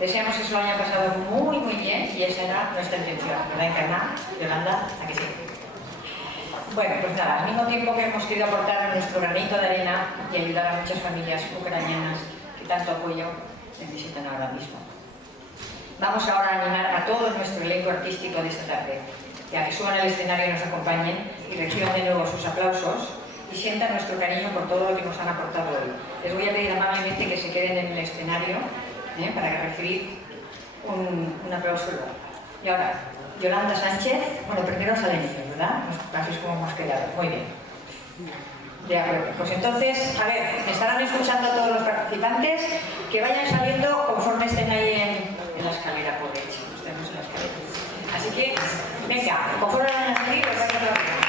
Deseamos que se lo hayan pasado muy bien y esa era nuestra intención, ¿verdad, Encarná? Yolanda, ¿a que sí? Bueno, pues nada, al mismo tiempo que hemos querido aportar nuestro granito de arena y ayudar a muchas familias ucranianas que tanto apoyo necesitan ahora mismo. Vamos ahora a animar a todo nuestro elenco artístico de esta tarde, a que suban al escenario y nos acompañen y reciban de nuevo sus aplausos y sientan nuestro cariño por todo lo que nos han aportado hoy. Les voy a pedir amablemente que se queden en el escenario para recibir un aplauso luego. Y ahora, Yolanda Sánchez, bueno, primero salen ellos, ¿verdad? Así es como hemos quedado. Muy bien. De acuerdo. Pues entonces, a ver, me estarán escuchando todos los participantes, que vayan saliendo conforme estén ahí en la escalera, por hecho. Estemos en la escalera. Así que, venga, conforme van a salir, os vais a aplaudir.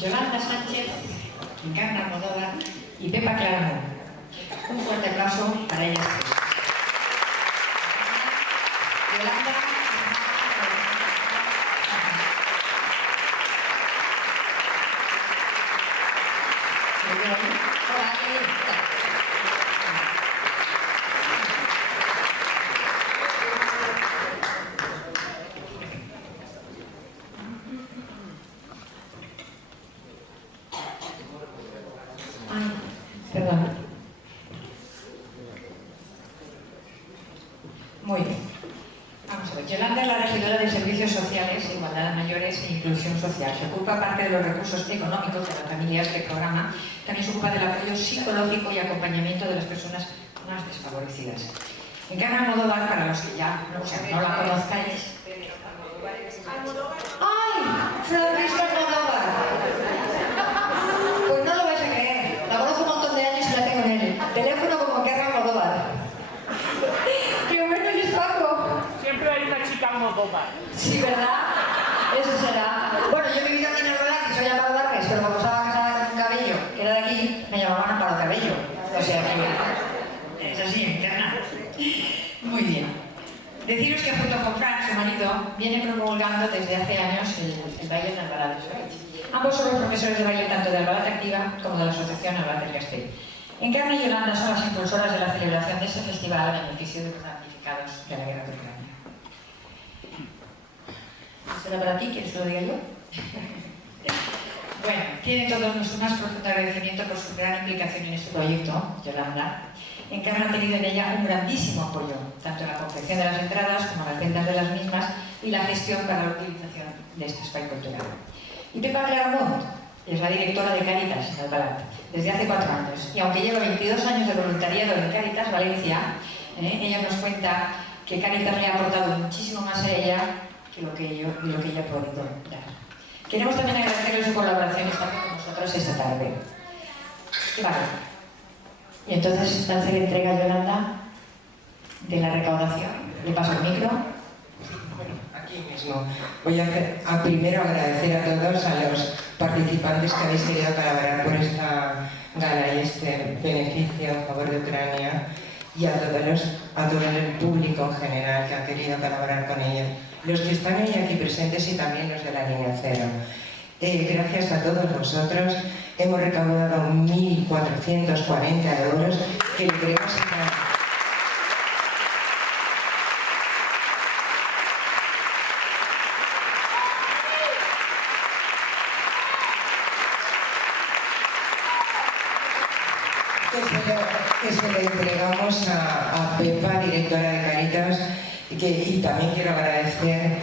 Yolanda Sánchez, Encarna Almodóvar y Pepa Claramunt. Un fuerte aplauso para ellas. Yolanda. Perdón. Muy bien. Vamos a ver. Yolanda es la servidora de Servicios Sociales, Igualdad de Mayores e Inclusión Social. Se ocupa, aparte de los recursos económicos de las familias del programa, también se ocupa del apoyo psicológico y acompañamiento de las personas más desfavorecidas. Encarna Almodóvar, para los que ya no la conozcáis. ¡Ay! Francisca Almodóvar. Pues no lo vais a creer. La conozco un montón de años y la tengo en el teléfono como Encarna Almodóvar. ¡Qué bueno es Paco! Siempre hay una chica Almodóvar. Sí, ¿verdad? Eso será. Bueno, yo he vivido aquí en Albalá, que soy Amparo Darques, pero como estaba casada con un Cabello, que era de aquí, me llamaban Amparo Cabello. O sea que es así, Encarna. Muy bien. Deciros que junto con Fran, su marido, viene promulgando desde hace años el baile en Albalá de Soleil. Ambos son los profesores de baile tanto de Albalá Activa como de la Asociación Albalá del Castell. Encarna y Yolanda son las impulsoras de la celebración de este festival a beneficio de los damnificados de la guerra de Ucrania. ¿Será para ti? ¿Quieres que lo diga yo? Bueno, tiene todo nuestro más profundo agradecimiento por su gran implicación en este proyecto, Yolanda. Encarna ha tenido en ella un grandísimo apoyo, tanto en la confección de las entradas como en las ventas de las mismas y la gestión para la utilización de este espacio cultural. Y Pepa Claramunt es la directora de Cáritas en Albalá desde hace 4 años. Y aunque lleva 22 años de voluntariado en Cáritas Valencia, ella nos cuenta que Cáritas le ha aportado muchísimo más a ella que lo que ella ha podido dar. Queremos también agradecerle su colaboración y estar con nosotros esta tarde. Vale. Y entonces va a hacer entrega Yolanda de la recaudación. Le paso el micro. Bueno, aquí mismo. Voy a primero agradecer a todos, a los participantes que habéis querido colaborar por esta gala y este beneficio en favor de Ucrania, y a todo el público en general que ha querido colaborar con ellos. Los que están hoy aquí presentes y también los de la línea cero. Gracias a todos vosotros hemos recaudado 1.440 euros que le queremos dar. Que se lo entregamos a Pepa, directora de Cáritas, y también quiero agradecer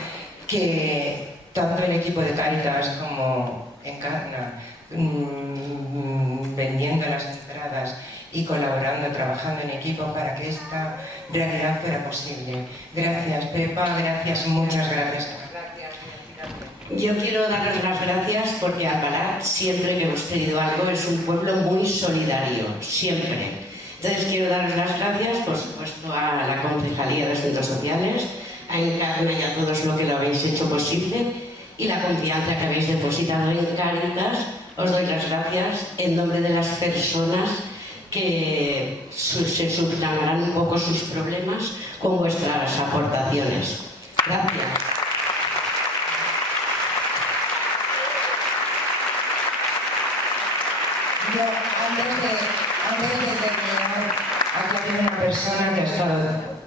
que tanto el equipo de Cáritas como Encarna, vendiendo las entradas y colaborando, trabajando en equipo para que esta realidad fuera posible. Gracias Pepa, gracias, muchas gracias. Yo quiero daros las gracias porque Albalá, siempre que hemos pedido algo, es un pueblo muy solidario, siempre. Entonces quiero daros las gracias, por supuesto, a la Concejalía de Asuntos Sociales, a Encarna y a todos los que lo habéis hecho posible, y la confianza que habéis depositado en Cáritas. Os doy las gracias en nombre de las personas que se subsanarán un poco sus problemas con vuestras aportaciones. Gracias. Yo, antes de terminar, aquí hay una persona que ha estado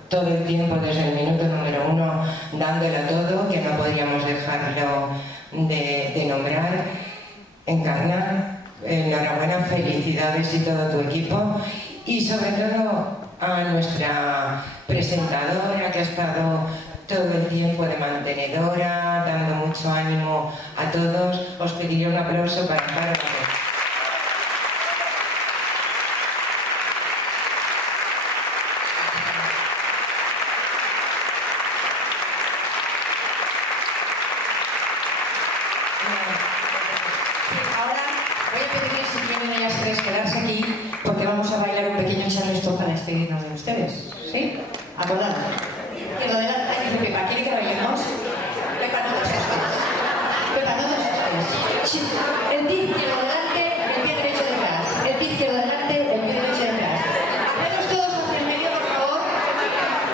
todo el tiempo, desde el minuto número 1, dándole a todo, que no podríamos dejarlo de nombrar. Encarna, enhorabuena, felicidades y todo tu equipo. Y sobre todo a nuestra presentadora, que ha estado todo el tiempo de mantenedora, dando mucho ánimo a todos. Os pediría un aplauso para Amparo. Quedarse aquí porque vamos a bailar un pequeño charleston para despedirnos de ustedes. ¿Sí? ¿Acordad? Y lo delante, dice Pepa, ¿quiere que bailemos? Pepa, no te asustes. Pepa, no te asustes. El pie izquierdo delante, el pie derecho detrás. El pie izquierdo delante, el pie derecho detrás. Venos todos hacia el medio, por favor.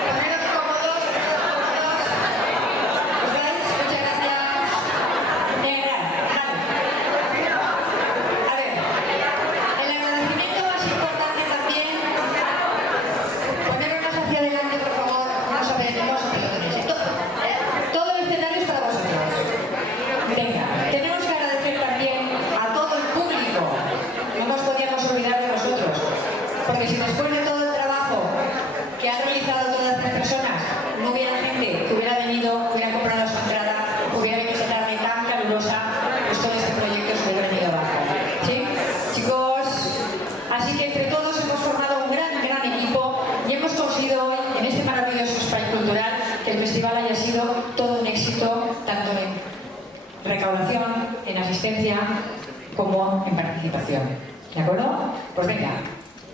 Poneros cómodos. ¿Os dais? Muchas gracias. Negra, dale. A ver. El agradecimiento más importante también, ponernos hacia adelante, por favor. recaudación, en asistencia, como en participación. ¿De acuerdo? Pues venga,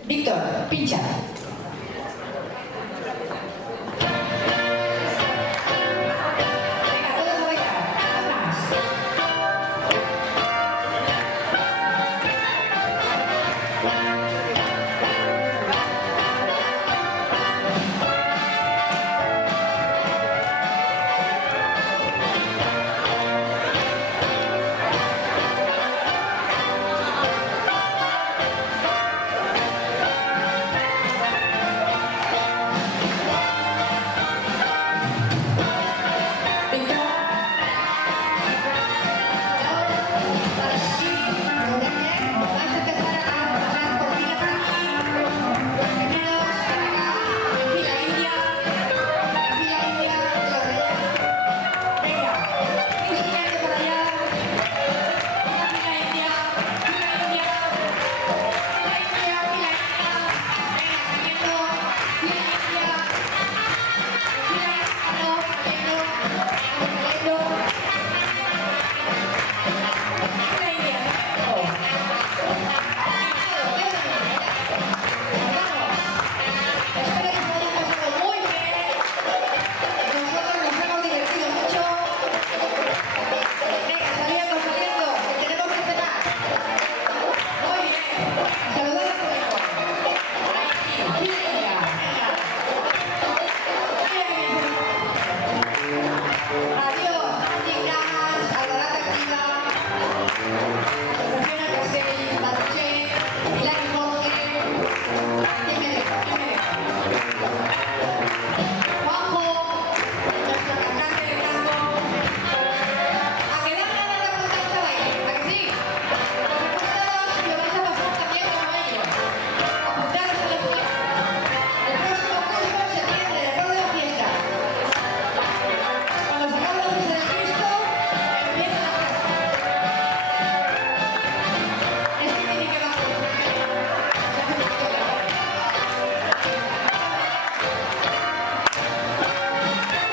Víctor, pincha.